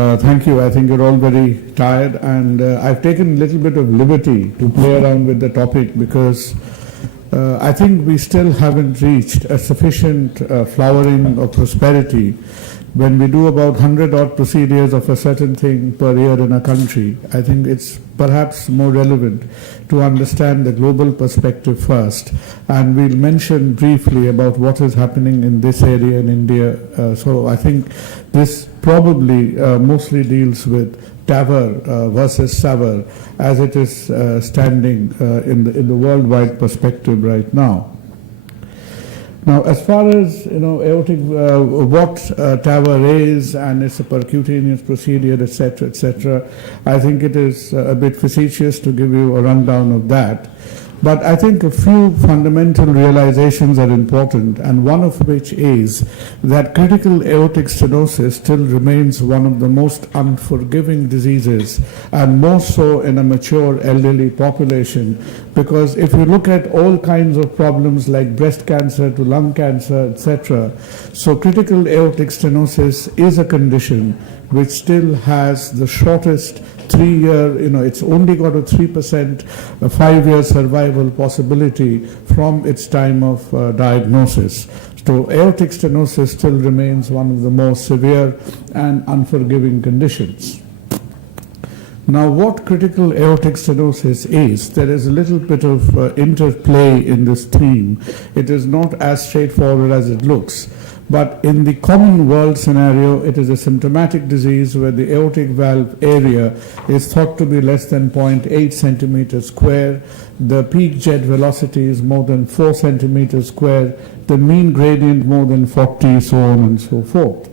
Thank you. I think you're all very tired, and I've taken a little bit of liberty to play around with the topic because I think we still haven't reached a sufficient flowering of prosperity. When we do about 100 odd procedures of a certain thing per year in a country, I think it's perhaps more relevant to understand the global perspective first. And we'll mention briefly about what is happening in this area in India. So I think this probably mostly deals with TAVR versus SAVR as it is standing in the worldwide perspective right now. Now, as far as aortic, what TAVR is, and it's a percutaneous procedure, etc., I think it is a bit facetious to give you a rundown of that. But I think a few fundamental realizations are important, and one of which is that critical aortic stenosis still remains one of the most unforgiving diseases, and more so in a mature elderly population, because if you look at all kinds of problems like breast cancer to lung cancer, etc., so critical aortic stenosis is a condition which still has the shortest 3-year, it's only got a 3% 5-year survival possibility from its time of diagnosis. So aortic stenosis still remains one of the most severe and unforgiving conditions. Now, what critical aortic stenosis is, there is a little bit of interplay in this theme. It is not as straightforward as it looks. But in the common world scenario, it is a symptomatic disease where the aortic valve area is thought to be less than 0.8 centimeters square. The peak jet velocity is more than 4 centimeters square. The mean gradient more than 40, so on and so forth.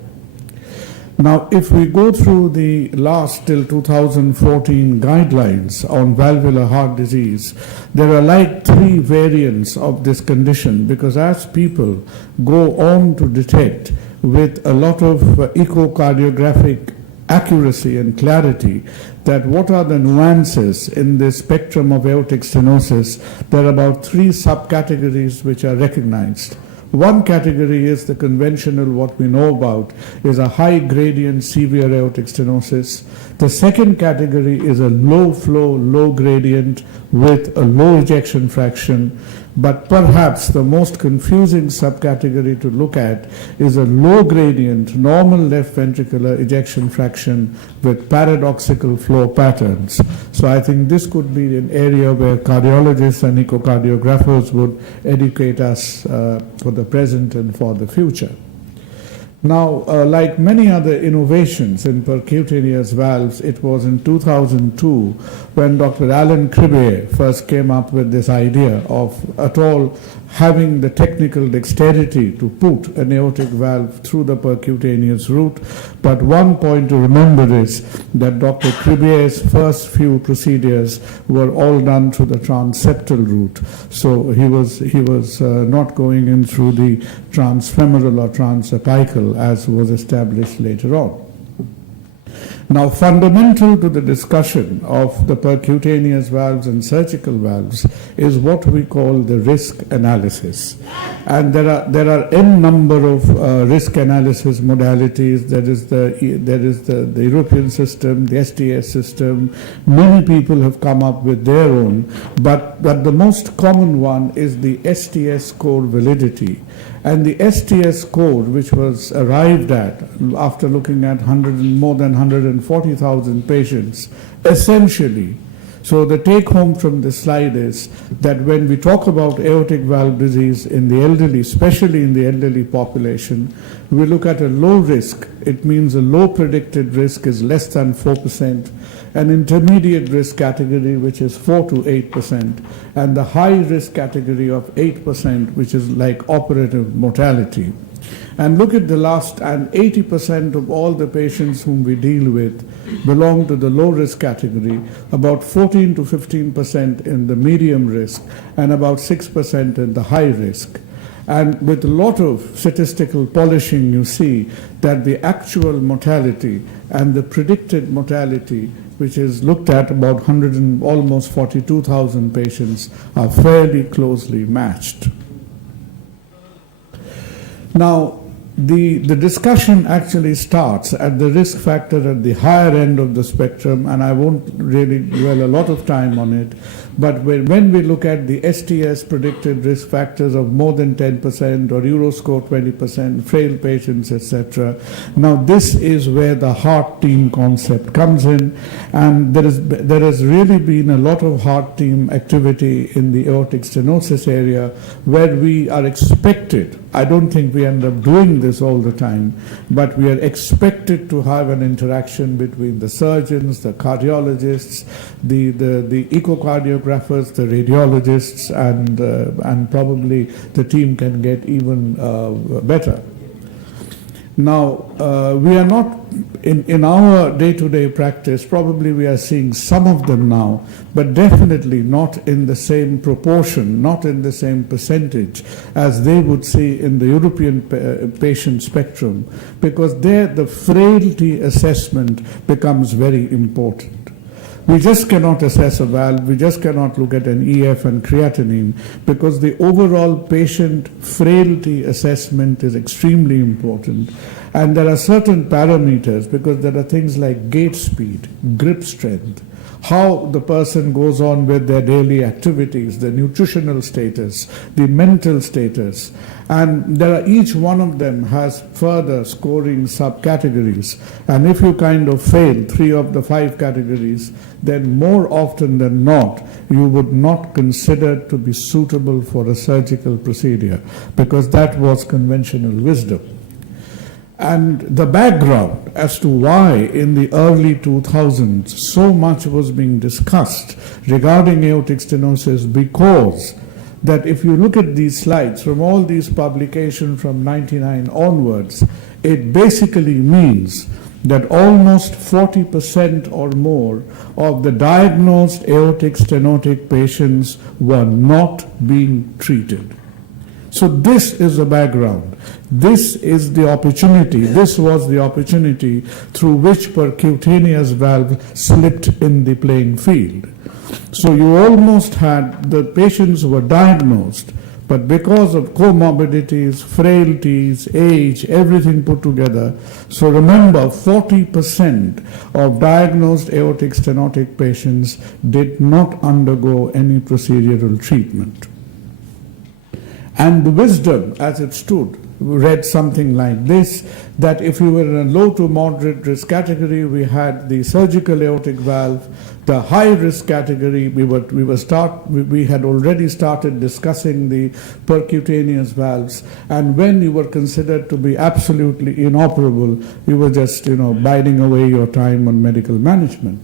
Now, if we go through the last till 2014 guidelines on valvular heart disease, there are like 3 variants of this condition, because as people go on to detect with a lot of echocardiographic accuracy and clarity that what are the nuances in the spectrum of aortic stenosis, there are about 3 subcategories which are recognized. One category is the conventional, what we know about, is a high gradient severe aortic stenosis. The second category is a low flow, low gradient with a low ejection fraction. But perhaps the most confusing subcategory to look at is a low gradient, normal left ventricular ejection fraction with paradoxical flow patterns. So I think this could be an area where cardiologists and echocardiographers would educate us for the present and for the future. Now, like many other innovations in percutaneous valves, it was in 2002 when Dr. Alan Cribier first came up with this idea of at all having the technical dexterity to put an aortic valve through the percutaneous route. But one point to remember is that Dr. Cribier's first few procedures were all done through the transseptal route. So he was not going in through the transfemoral or transapical as was established later on. Now, fundamental to the discussion of the percutaneous valves and surgical valves is what we call the risk analysis. And there are n number of risk analysis modalities. There is the European system, the STS system. Many people have come up with their own, but the most common one is the STS score validity. And the STS score, which was arrived at after looking at more than 140,000 patients, essentially. So the take home from this slide is that when we talk about aortic valve disease in the elderly, especially in the elderly population, we look at a low risk. It means a low predicted risk is less than 4%, an intermediate risk category which is 4 to 8%, and the high risk category of 8%, which is like operative mortality. And look at the last, and 80% of all the patients whom we deal with belong to the low risk category, about 14 to 15% in the medium risk, and about 6% in the high risk. And with a lot of statistical polishing, you see that the actual mortality and the predicted mortality, which is looked at about almost 42,000 patients, are fairly closely matched. Now, the discussion actually starts at the risk factor at the higher end of the spectrum, and I won't really dwell a lot of time on it. But when we look at the STS predicted risk factors of more than 10% or Euroscore 20%, frail patients, etc., now this is where the heart team concept comes in, and there has really been a lot of heart team activity in the aortic stenosis area, where we are expected, I don't think we end up doing this all the time, but we are expected to have an interaction between the surgeons, the cardiologists, the echocardiographers, the radiologists, and probably the team can get even better. Now, we are not, in our day-to-day practice, probably we are seeing some of them now, but definitely not in the same proportion, not in the same percentage as they would see in the European patient spectrum, because there the frailty assessment becomes very important. We just cannot assess a valve, we just cannot look at an EF and creatinine, because the overall patient frailty assessment is extremely important. And there are certain parameters, because there are things like gait speed, grip strength, how the person goes on with their daily activities, the nutritional status, the mental status, and each one of them has further scoring subcategories. And if you kind of fail 3 of the 5 categories, then more often than not, you would not consider to be suitable for a surgical procedure, because that was conventional wisdom. And the background as to why in the early 2000s so much was being discussed regarding aortic stenosis, because that if you look at these slides from all these publications from 99 onwards, it basically means that almost 40% or more of the diagnosed aortic stenotic patients were not being treated. So this is the background. This is the opportunity. This was the opportunity through which percutaneous valve slipped in the playing field. So you almost had the patients were diagnosed, but because of comorbidities, frailties, age, everything put together. So remember, 40% of diagnosed aortic stenotic patients did not undergo any procedural treatment. And the wisdom, as it stood, read something like this, that if you were in a low to moderate risk category, we had the surgical aortic valve. The high risk category, we had already started discussing the percutaneous valves, and when you were considered to be absolutely inoperable, you were just, biding away your time on medical management.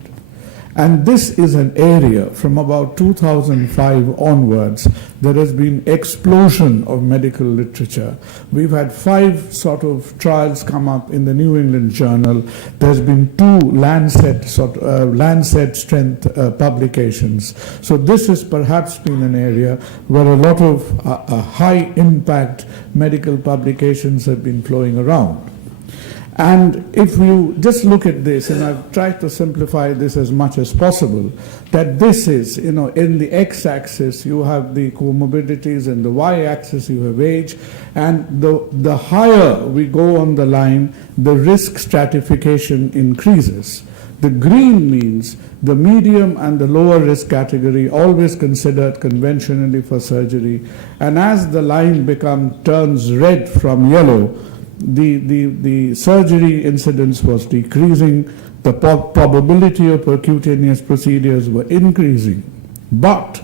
And this is an area from about 2005 onwards, there has been explosion of medical literature. We've had 5 sort of trials come up in the New England Journal. There's been 2 Lancet strength publications. So this has perhaps been an area where a lot of high impact medical publications have been flowing around. And if you just look at this, and I've tried to simplify this as much as possible, that this is, in the x-axis you have the comorbidities, and the y-axis you have age, and the higher we go on the line, the risk stratification increases. The green means the medium and the lower risk category, always considered conventionally for surgery, and as the line turns red from yellow, the surgery incidence was decreasing, the probability of percutaneous procedures were increasing. But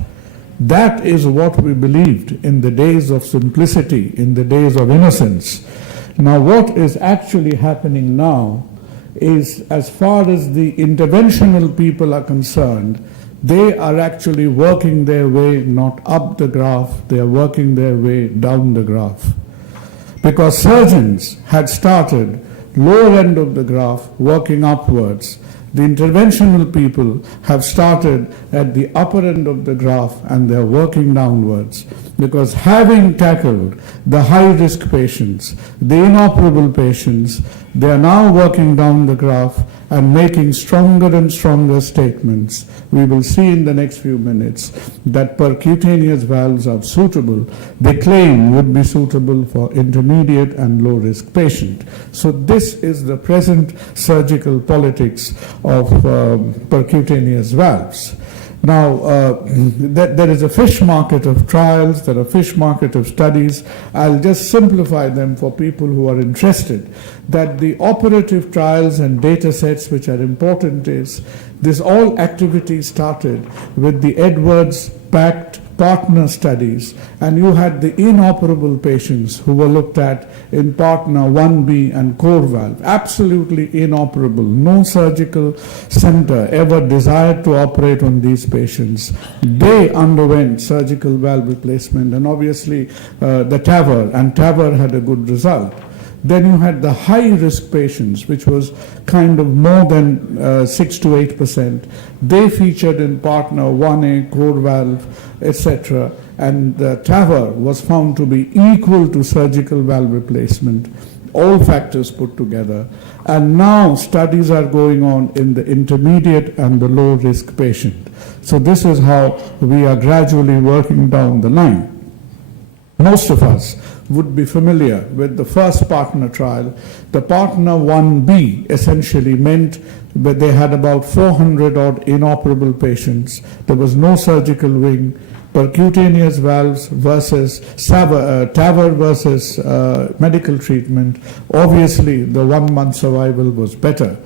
that is what we believed in the days of simplicity, in the days of innocence. Now what is actually happening now is, as far as the interventional people are concerned, they are actually working their way not up the graph, they are working their way down the graph. Because surgeons had started lower end of the graph working upwards. The interventional people have started at the upper end of the graph and they're working downwards. Because having tackled the high risk patients, the inoperable patients, They are now working down the graph and making stronger and stronger statements. We will see in the next few minutes that percutaneous valves are suitable. They claim would be suitable for intermediate and low risk patient. So this is the present surgical politics of percutaneous valves. Now, there is a fish market of trials, there are fish market of studies. I'll just simplify them for people who are interested. That the operative trials and data sets which are important is, this all activity started with the Edwards-backed partner studies, and you had the inoperable patients who were looked at in partner 1B and core valve, absolutely inoperable. No surgical center ever desired to operate on these patients. They underwent surgical valve replacement, and obviously the TAVR, and TAVR had a good result. Then you had the high-risk patients, which was kind of more than 6 to 8%. They featured in partner 1A, core valve, etc. And the TAVR was found to be equal to surgical valve replacement, all factors put together. And now studies are going on in the intermediate and the low-risk patient. So this is how we are gradually working down the line. Most of us would be familiar with the first partner trial. The partner 1B essentially meant that they had about 400 odd inoperable patients. There was no surgical wing. Percutaneous valves versus TAVR versus medical treatment. Obviously, the 1 month survival was better.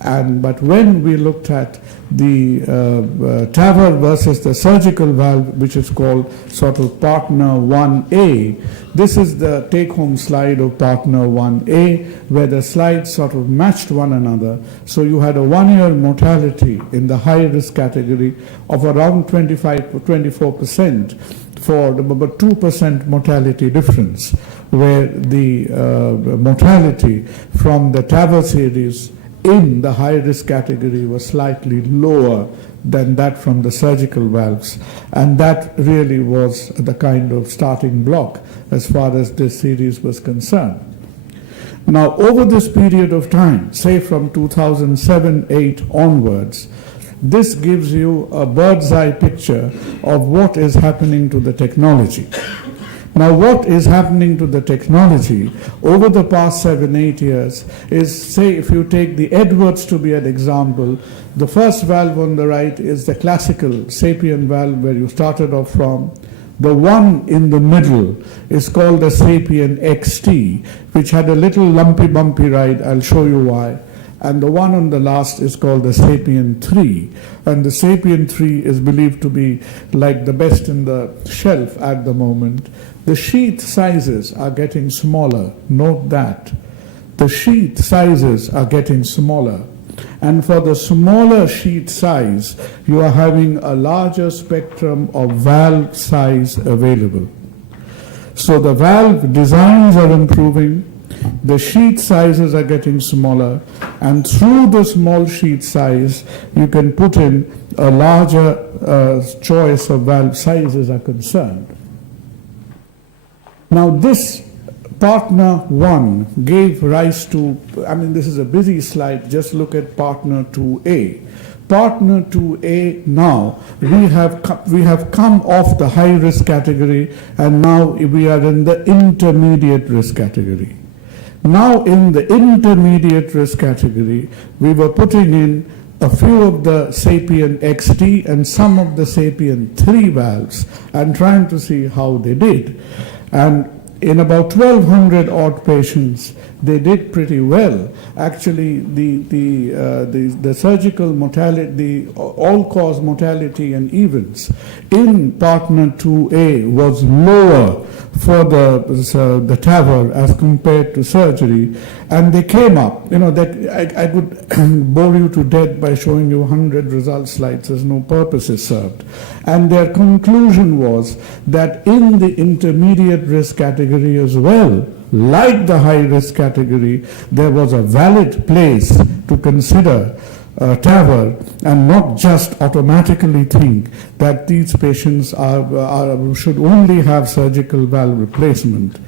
But when we looked at the TAVR versus the surgical valve, which is called sort of partner 1A, this is the take-home slide of partner 1A, where the slides sort of matched one another. So you had a 1-year mortality in the high-risk category of around 25 to 24%, for about 2% mortality difference, where the mortality from the TAVR series in the high-risk category was slightly lower than that from the surgical valves. And that really was the kind of starting block as far as this series was concerned. Now, over this period of time, say from 2007-8 onwards, this gives you a bird's eye picture of what is happening to the technology. Now, what is happening to the technology over the past 7-8 years is, say, if you take the Edwards to be an example, the first valve on the right is the classical SAPIEN valve where you started off from. The one in the middle is called the SAPIEN XT, which had a little lumpy bumpy ride. I'll show you why. And the one on the last is called the SAPIEN 3. And the SAPIEN 3 is believed to be like the best in the shelf at the moment. The sheath sizes are getting smaller. Note that. The sheath sizes are getting smaller. And for the smaller sheath size, you are having a larger spectrum of valve size available. So the valve designs are improving. The sheath sizes are getting smaller, and through the small sheath size, you can put in a larger choice of valve sizes are concerned. Now, this partner 1 gave rise to, this is a busy slide, just look at partner 2A. Partner 2A now, we have come off the high risk category, and now we are in the intermediate risk category. Now in the intermediate risk category, we were putting in a few of the SAPIEN XT and some of the SAPIEN 3 valves and trying to see how they did. And in about 1,200 odd patients, they did pretty well. Actually, the surgical mortality, the all-cause mortality and events in partner 2A was lower for the TAVR as compared to surgery, and they came up. That I could bore you to death by showing you 100 result slides, as no purpose is served. And their conclusion was that in the intermediate risk category as well, like the high risk category, there was a valid place to consider TAVR and not just automatically think that these patients should only have surgical valve replacement.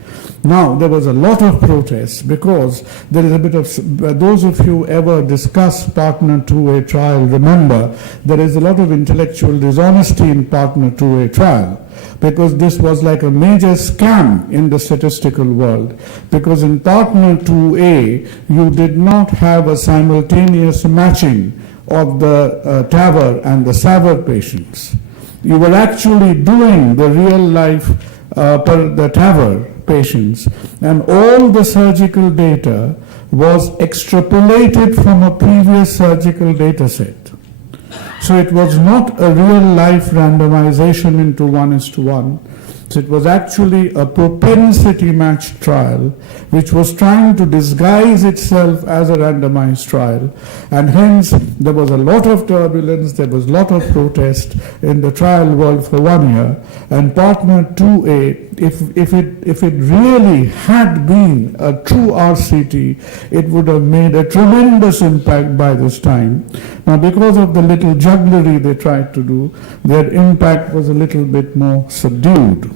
Now, there was a lot of protest because there is a bit of, those of you who ever discuss Partner 2A trial, remember there is a lot of intellectual dishonesty in Partner 2A trial, because this was like a major scam in the statistical world, because in Partner 2A you did not have a simultaneous matching of the TAVR and the SAVR patients. You were actually doing the real life the TAVR patients, and all the surgical data was extrapolated from a previous surgical data set. So it was not a real life randomization into 1:1. So it was actually a propensity matched trial which was trying to disguise itself as a randomized trial, and hence there was a lot of turbulence, there was a lot of protest in the trial world for 1 year. And Partner 2A, if it really had been a true RCT, it would have made a tremendous impact by this time. Now, because of the little jugglery they tried to do, their impact was a little bit more subdued.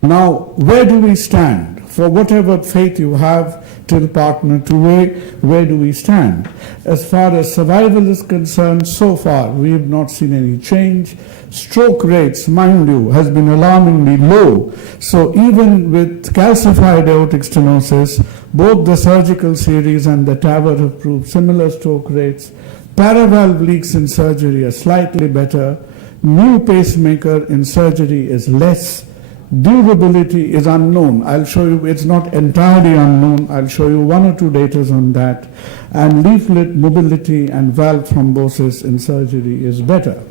Now, where do we stand? For whatever faith you have till Partner 2A, where do we stand? As far as survival is concerned, so far we have not seen any change. Stroke rates, mind you, has been alarmingly low. So even with calcified aortic stenosis, both the surgical series and the TAVR have proved similar stroke rates. Paravalve leaks in surgery are slightly better. New pacemaker in surgery is less. Durability is unknown. I'll show you, it's not entirely unknown. I'll show you 1 or 2 data on that. And leaflet mobility and valve thrombosis in surgery is better.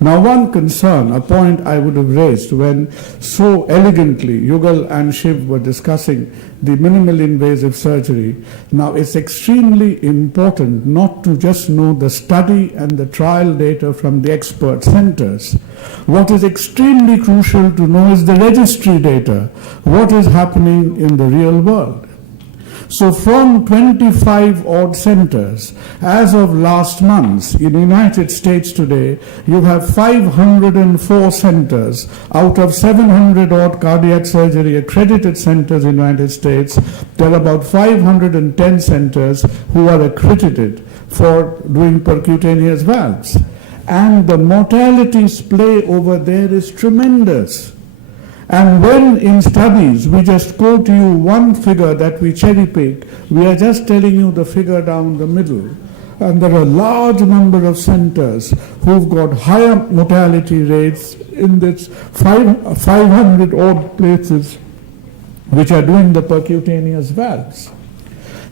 Now, one concern, a point I would have raised when so elegantly Yugal and Shiv were discussing the minimally invasive surgery. Now, it's extremely important not to just know the study and the trial data from the expert centers. What is extremely crucial to know is the registry data, what is happening in the real world. So from 25 odd centers, as of last month, in the United States today, you have 504 centers out of 700 odd cardiac surgery accredited centers in the United States. There are about 510 centers who are accredited for doing percutaneous valves. And the mortality splay over there is tremendous. And when in studies we just quote you one figure that we cherry pick, we are just telling you the figure down the middle. And there are a large number of centers who've got higher mortality rates in this 500 odd places which are doing the percutaneous valves.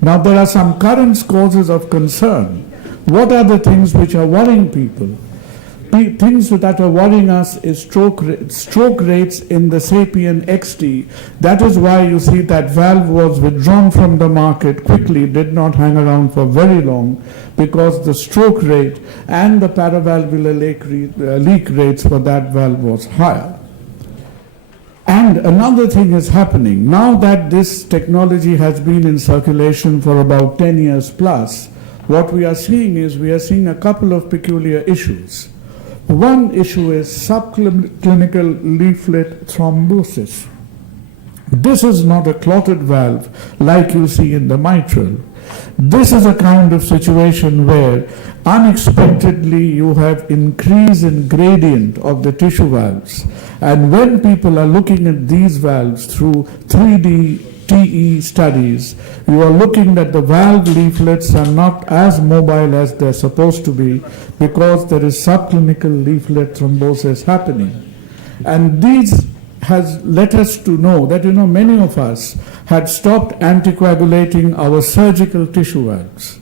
Now, there are some current causes of concern. What are the things which are worrying people? Things that are worrying us is stroke rates in the Sapien XT. That is why you see that valve was withdrawn from the market quickly, did not hang around for very long, because the stroke rate and the paravalvular leak rates for that valve was higher. And another thing is happening. Now that this technology has been in circulation for about 10 years plus, what we are seeing is a couple of peculiar issues. One issue is subclinical leaflet thrombosis. This is not a clotted valve like you see in the mitral. This is a kind of situation where unexpectedly you have increase in gradient of the tissue valves. And when people are looking at these valves through 3D TE studies, you are looking that the valve leaflets are not as mobile as they're supposed to be, because there is subclinical leaflet thrombosis happening. And these has let us to know that, many of us had stopped anticoagulating our surgical tissue valves.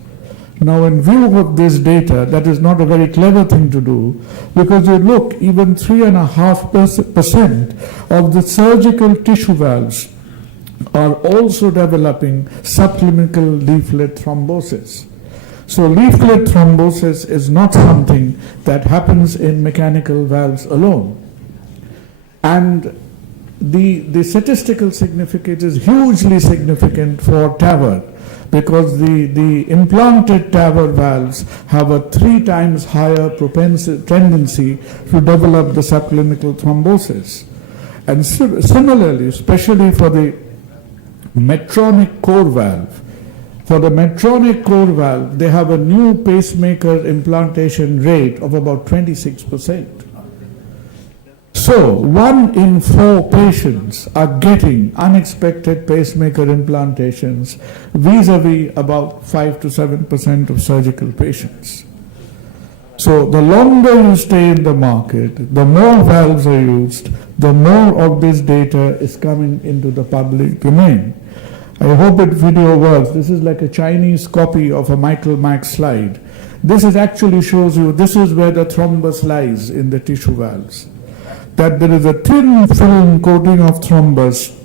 Now, in view of this data, that is not a very clever thing to do, because you look, even 3.5% of the surgical tissue valves are also developing subclinical leaflet thrombosis. So leaflet thrombosis is not something that happens in mechanical valves alone. And the statistical significance is hugely significant for TAVR, because the implanted TAVR valves have a 3 times higher tendency to develop the subclinical thrombosis. And similarly, especially for the Medtronic core valve, for the Medtronic core valve, they have a new pacemaker implantation rate of about 26%. So 1 in 4 patients are getting unexpected pacemaker implantations vis-a-vis about 5 to 7% of surgical patients. So the longer you stay in the market, the more valves are used, the more of this data is coming into the public domain. I hope that video works. This is like a Chinese copy of a Michael Max slide. This actually shows you, this is where the thrombus lies in the tissue valves. That there is a thin film coating of thrombus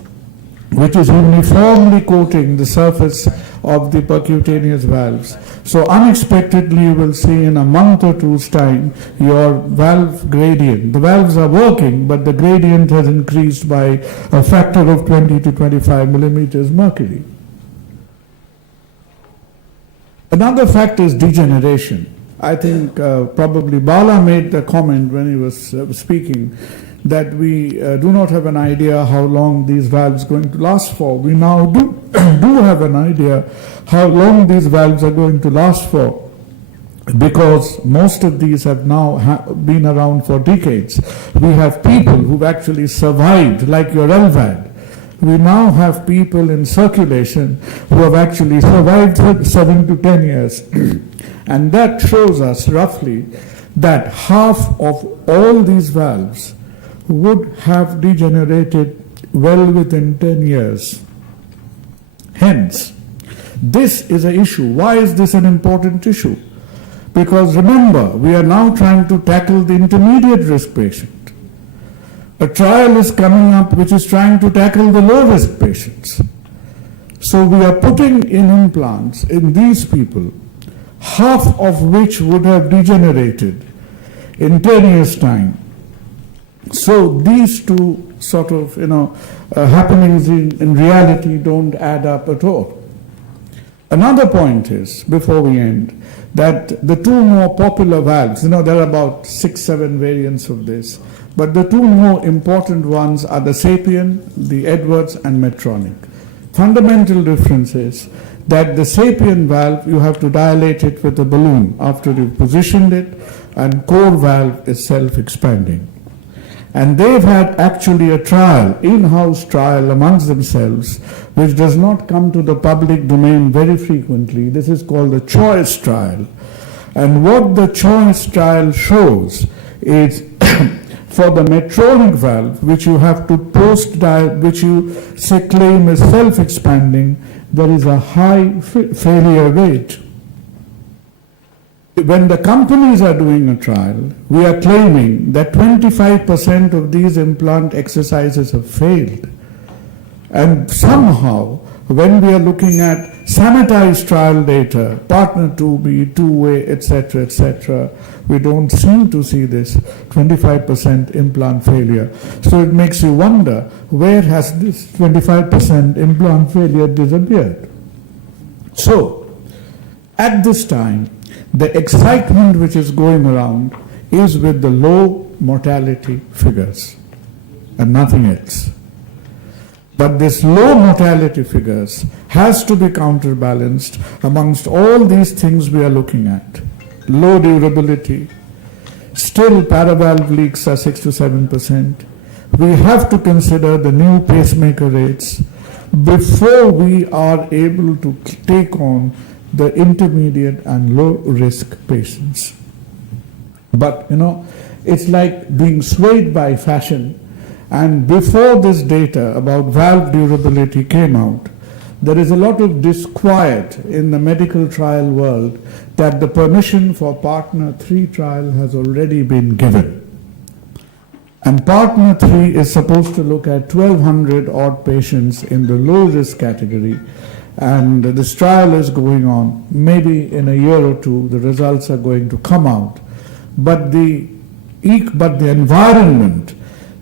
which is uniformly coating the surface of the percutaneous valves. So unexpectedly you will see in a month or two's time your valve gradient. The valves are working, but the gradient has increased by a factor of 20 to 25 millimeters mercury. Another factor is degeneration. I think probably Bala made the comment when he was speaking that we do not have an idea how long these valves are going to last for. We now do have an idea how long these valves are going to last for, because most of these have now been around for decades. We have people who've actually survived, like your LVAD. We now have people in circulation who have actually survived 7 to 10 years. And that shows us roughly that half of all these valves would have degenerated well within 10 years. Hence, this is an issue. Why is this an important issue? Because remember, we are now trying to tackle the intermediate risk patient. A trial is coming up which is trying to tackle the low risk patients. So we are putting in implants in these people, half of which would have degenerated in 10 years' time. So these two sort of, happenings in reality don't add up at all. Another point is, before we end, that the 2 more popular valves, there are about 6, 7 variants of this, but the 2 more important ones are the Sapien, the Edwards, and Medtronic. Fundamental difference is that the Sapien valve, you have to dilate it with a balloon after you've positioned it, and core valve is self-expanding. And they've had actually a trial, in-house trial amongst themselves, which does not come to the public domain very frequently. This is called the CHOICE trial. And what the CHOICE trial shows is for the Medtronic valve, which you have to which you say claim is self-expanding, there is a high failure rate. When the companies are doing a trial, we are claiming that 25% of these implant exercises have failed. And somehow, when we are looking at sanitized trial data, partner 2B, 2A, etc., we don't seem to see this 25% implant failure. So it makes you wonder, where has this 25% implant failure disappeared? So, at this time, the excitement which is going around is with the low mortality figures and nothing else. But this low mortality figures has to be counterbalanced amongst all these things we are looking at. Low durability, still paravalve leaks are 6 to 7%. We have to consider the new pacemaker rates before we are able to take on the intermediate and low risk patients. But it's like being swayed by fashion, and before this data about valve durability came out, there is a lot of disquiet in the medical trial world that the permission for Partner 3 trial has already been given. And Partner 3 is supposed to look at 1,200 odd patients in the low risk category. And this trial is going on. Maybe in a year or two, the results are going to come out. But the environment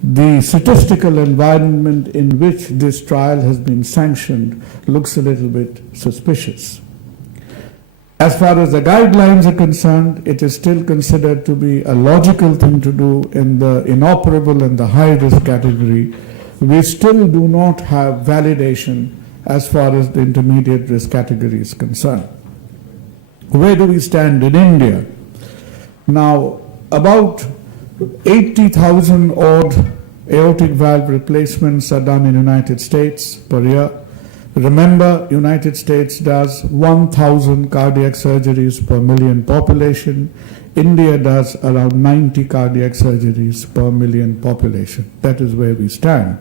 the statistical environment in which this trial has been sanctioned looks a little bit suspicious. As far as the guidelines are concerned, it is still considered to be a logical thing to do in the inoperable and the high-risk category. We still do not have validation as far as the intermediate risk category is concerned. Where do we stand in India? Now, about 80,000 odd aortic valve replacements are done in the United States per year. Remember, United States does 1,000 cardiac surgeries per million population. India does around 90 cardiac surgeries per million population. That is where we stand.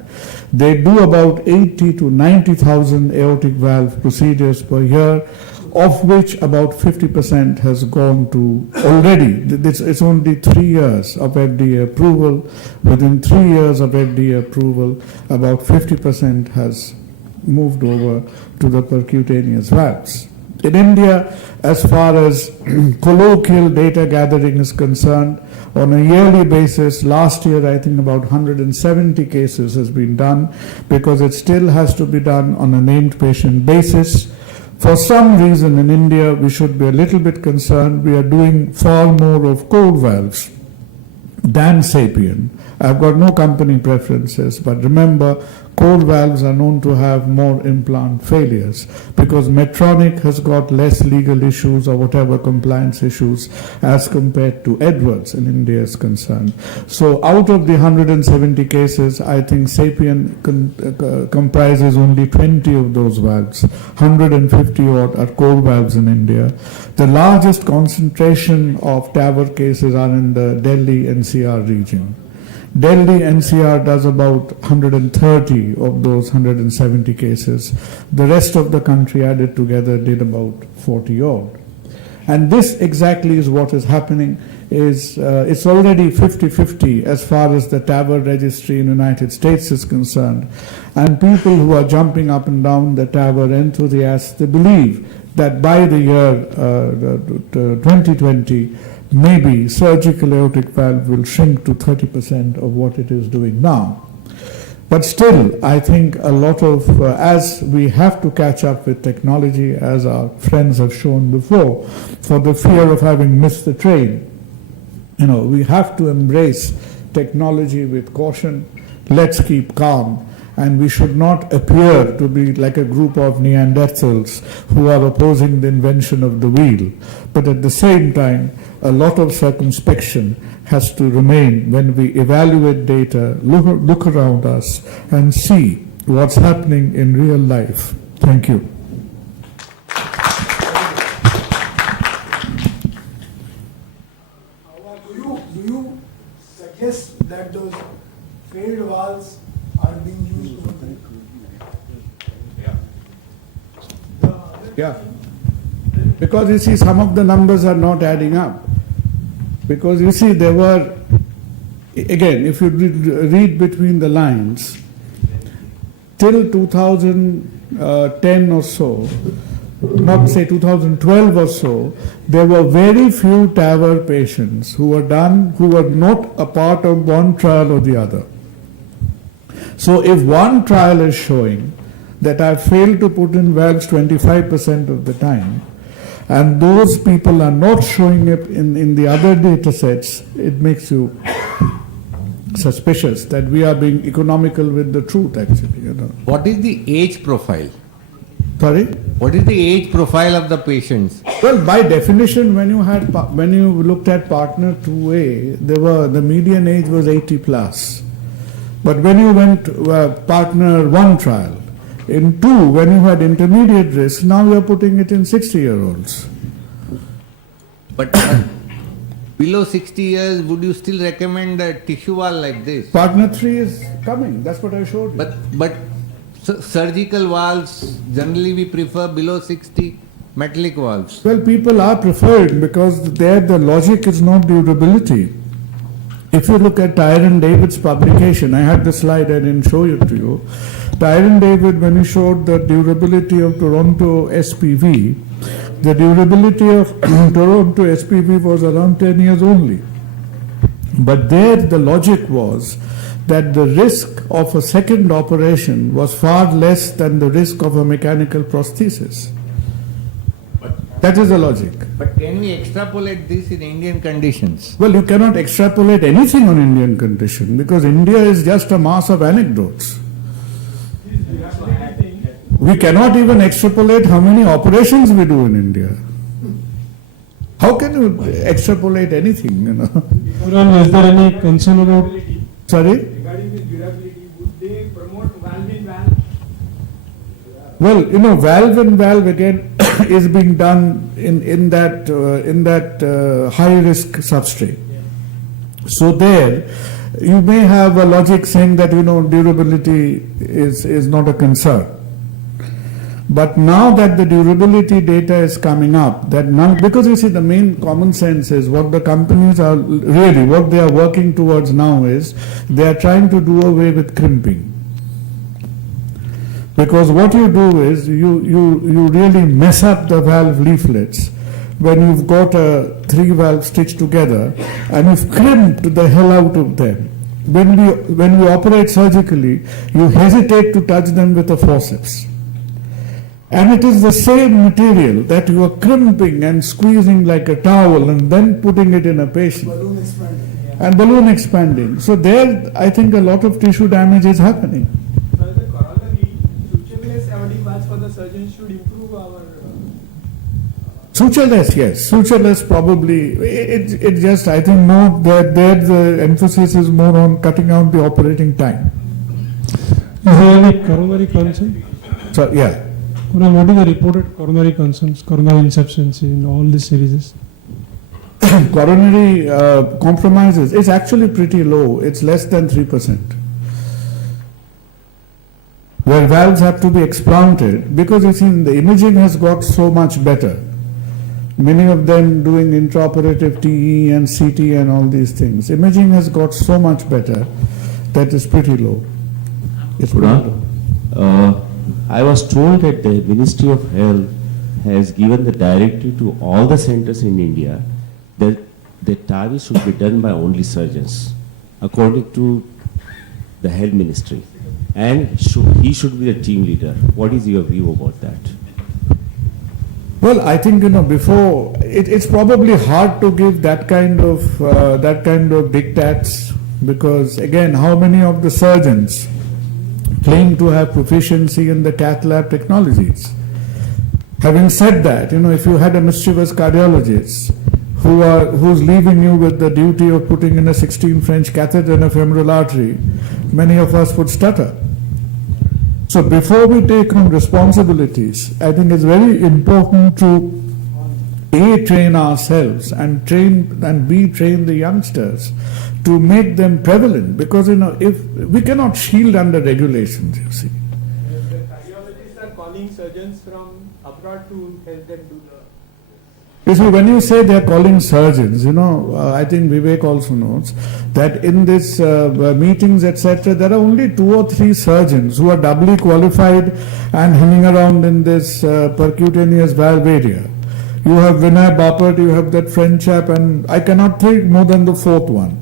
They do about 80 to 90,000 aortic valve procedures per year, of which about 50% has gone to already. It's only 3 years of FDA approval. Within 3 years of FDA approval, about 50% has moved over to the percutaneous valves. In India, as far as colloquial data gathering is concerned, on a yearly basis, last year I think about 170 cases has been done, because it still has to be done on a named patient basis. For some reason in India, we should be a little bit concerned. We are doing far more of cold valves than Sapien. I've got no company preferences, but remember, cold valves are known to have more implant failures, because Medtronic has got less legal issues or whatever compliance issues as compared to Edwards in India is concerned. So out of the 170 cases, I think Sapien comprises only 20 of those valves. 150 odd are cold valves in India. The largest concentration of TAVR cases are in the Delhi NCR region. Delhi NCR does about 130 of those 170 cases. The rest of the country added together did about 40 odd. And this exactly is what is happening. It's already 50-50 as far as the TAVR registry in the United States is concerned. And people who are jumping up and down the TAVR enthusiasts, they believe that by the year 2020, maybe surgical aortic valve will shrink to 30% of what it is doing now. But still, I think a lot of, as we have to catch up with technology, as our friends have shown before, for the fear of having missed the train, we have to embrace technology with caution. Let's keep calm. And we should not appear to be like a group of Neanderthals who are opposing the invention of the wheel. But at the same time, a lot of circumspection has to remain when we evaluate data, look around us, and see what's happening in real life. Thank you. Do you suggest that those failed valves are being used? Yeah. Because you see, some of the numbers are not adding up. Because you see, there were, again, if you read between the lines, till 2010 or so, not say 2012 or so, there were very few TAVR patients who were not a part of one trial or the other. So if one trial is showing that I failed to put in valves 25% of the time, and those people are not showing it in the other data sets, it makes you suspicious that we are being economical with the truth, actually. What is the age profile? Sorry? What is the age profile of the patients? Well, by definition, when you looked at partner 2A, the median age was 80 plus. But when you went to partner 1 trial, in 2, when you had intermediate risk, now you are putting it in 60-year-olds. But below 60 years, would you still recommend a tissue valve like this? Partner 3 is coming. That's what I showed you. But surgical valves, generally we prefer below 60 metallic valves. Well, people are preferred because there the logic is not durability. If you look at Tyron David's publication, I had the slide, I didn't show it to you. Tyron David, when he showed the durability of Toronto SPV, the durability of Toronto SPV was around 10 years only. But there the logic was that the risk of a second operation was far less than the risk of a mechanical prosthesis. That is the logic. But can we extrapolate this in Indian conditions? Well, you cannot extrapolate anything on Indian condition because India is just a mass of anecdotes. We cannot even extrapolate how many operations we do in India. How can you extrapolate anything, Kunal, is there any concern about? Sorry? Regarding this durability, would they promote valve-in-valve? Well, valve in valve again is being done in that high risk substrate. So there, you may have a logic saying that durability is not a concern. But now that the durability data is coming up, because you see the main common sense is what the companies are really, what they are working towards now is they are trying to do away with crimping. Because what you do is you really mess up the valve leaflets when you've got a 3 valve stitched together and you've crimped the hell out of them. When we operate surgically, you hesitate to touch them with a forceps. And it is the same material that you are crimping and squeezing like a towel and then putting it in a patient. Balloon expanding. And balloon expanding. So there, I think a lot of tissue damage is happening. So the corollary, sutureless aortic valves for the surgeon should improve our... Sutureless, yes. Sutureless probably, it just, I think more, there the emphasis is more on cutting out the operating time. Is there any coronary concern? So, yeah. Kunal, what is the reported coronary concerns, coronary insufficiency in all these series? Coronary compromises, it's actually pretty low. It's less than 3%. Where valves have to be explanted, because you see, the imaging has got so much better. Many of them doing intraoperative TE and CT and all these things. Imaging has got so much better that is pretty low. It's pretty low. I was told that the Ministry of Health has given the directive to all the centers in India that the TAVR should be done by only surgeons, according to the Health Ministry. And he should be the team leader. What is your view about that? Well, I think before it's probably hard to give that kind of diktats because again, how many of the surgeons claim to have proficiency in the cath lab technologies? Having said that, if you had a mischievous cardiologist who's leaving you with the duty of putting in a 16 French catheter in a femoral artery, many of us would stutter. So before we take on responsibilities, I think it's very important to A, train ourselves and B, train the youngsters to make them prevalent because if we cannot shield under regulations, you see. The cardiologists are calling surgeons from abroad to help them do the... You see, when you say they're calling surgeons, I think Vivek also knows that in this meetings, etc., there are only 2 or 3 surgeons who are doubly qualified and hanging around in this percutaneous valve area. You have Vinay Bapat, you have that French chap, and I cannot think more than the 4th one.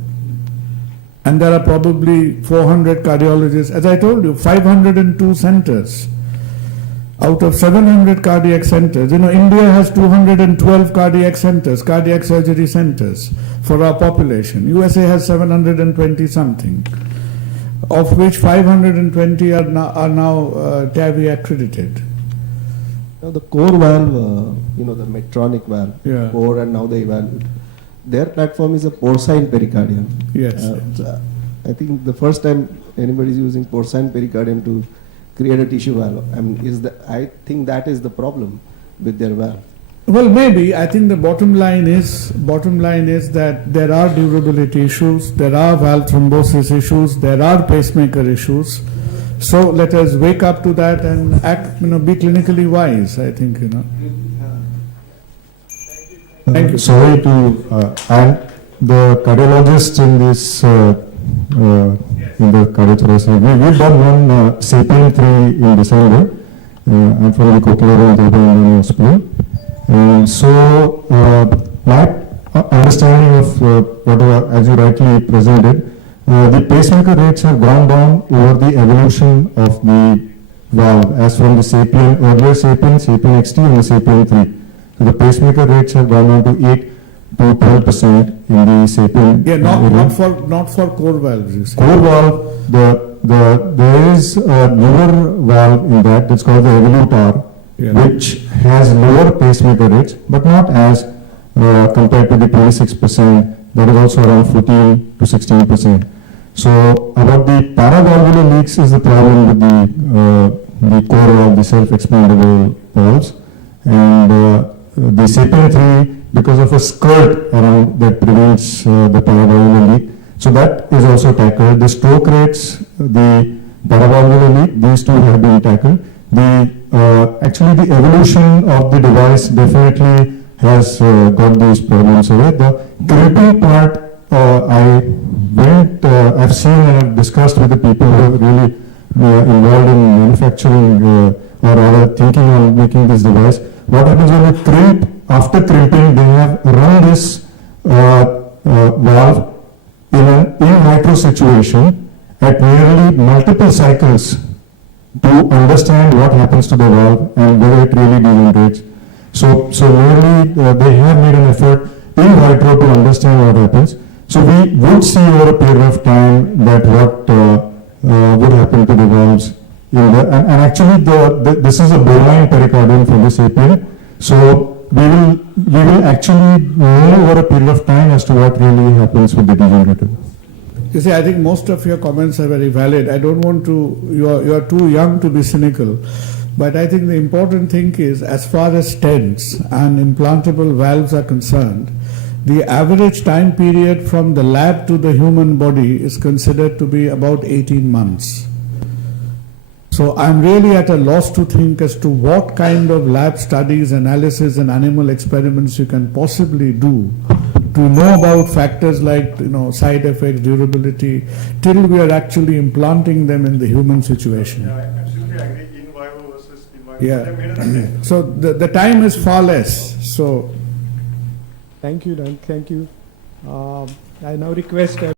And there are probably 400 cardiologists. As I told you, 502 centers. Out of 700 cardiac centers, India has 212 cardiac centers, cardiac surgery centers for our population. USA has 720 something, of which 520 are now TAVR accredited. Now the core valve, the Medtronic valve, Yeah. core and now the evaluate. Their platform is a porcine pericardium. Yes. I think the first time anybody is using porcine pericardium to create a tissue valve. I think that is the problem with their valve. Well, maybe. I think the bottom line is that there are durability issues, there are valve thrombosis issues, there are pacemaker issues. So let us wake up to that and act, be clinically wise, I think, Thank you. Sorry to add, the cardiologists in this in the cardiothoracic, we've done one SAPIEN 3 in December. I'm from the Cochlear and Hospital. So my understanding of whatever, as you rightly presented, the pacemaker rates have gone down over the evolution of the valve, as from the sapien, earlier sapien, sapien XT and the sapien 3. So the pacemaker rates have gone down to 8 to 12% in the sapien. Yeah, area. not for core valves, you say. Core valve, there is a newer valve in that, that's called the Evolutar, Yeah. which has lower pacemaker rates, but not as compared to the 26%, that is also around 14 to 16%. So about the paravalvular leaks is the problem with the core valve, the self-expandable valves, and the sapien 3, because of a skirt around that prevents the paravalvular leak. So that is also tackled. The stroke rates, the paravalvular leak, these two have been tackled. Actually the evolution of the device definitely has got these problems away. The crimping part, I've seen and I've discussed with the people who are really involved in manufacturing or rather thinking on making this device. What happens when you crimp, after crimping they have run this valve in an in vitro situation at nearly multiple cycles to understand what happens to the valve and whether it really degenerates. So nearly they have made an effort in vitro to understand what happens. So we would see over a period of time that what would happen to the valves. And actually this is a bovine pericardium for this sapien. So we will actually know over a period of time as to what really happens with the degenerative. You see, I think most of your comments are very valid. I don't want to, you are too young to be cynical, but I think the important thing is, as far as stents and implantable valves are concerned, the average time period from the lab to the human body is considered to be about 18 months. So I'm really at a loss to think as to what kind of lab studies, analysis and animal experiments you can possibly do to know about factors like side effects, durability, till we are actually implanting them in the human situation. Yeah, I absolutely agree. In vivo versus in vivo. Yeah. They made an attempt. So the time is far less. So Thank you, Dan. Thank you. I now request